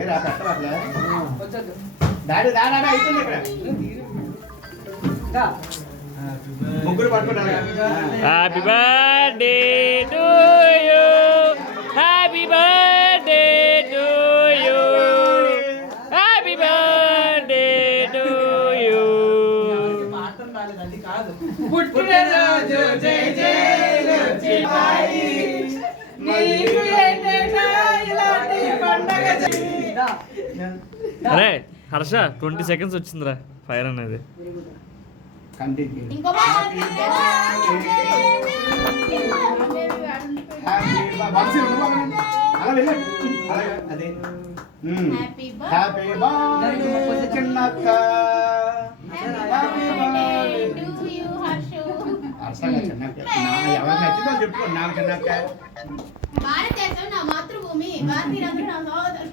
ఏరా పెట్టవట్లే daddy daddy అయిపోయింది ఇక్కడ ముగ్గురు పట్టుకుంటారు. Happy birthday to you, happy birthday to you, happy birthday to you. పుట్టినరోజు జై జై చిబాయి, నీకు ఏంటేనా ఇలాంటి పండగ అరే హర్ష 20 seconds వచ్చిందిరా ఫైర్ అనేది. హ్యాపీ బర్త్డే చిన్నక్క. ఎవరికి నచ్చిందో చెప్పుకో. నాకు చిన్నక్క భారతదేశం నా మాతృభూమి, భారతీయులందరూ నా సహోదరులు.